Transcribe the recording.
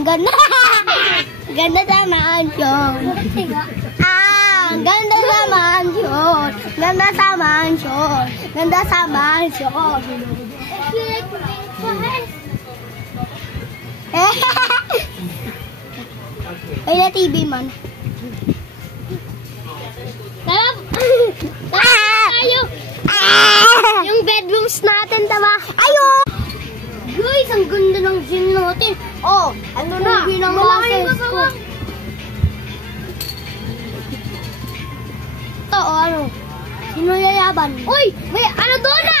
Ganda. Ganda sa mansion. Ganda sa mansion. Ganda sa mansion. Ganda sa mansion. Ay, na TV man. Yung bedrooms natin, tama? Ayo! Guys, ang ganda ng gym natin. Oh, ano na? Malaki yung ko. Ito, ano? Sino yayaban? Uy! May ano doon na?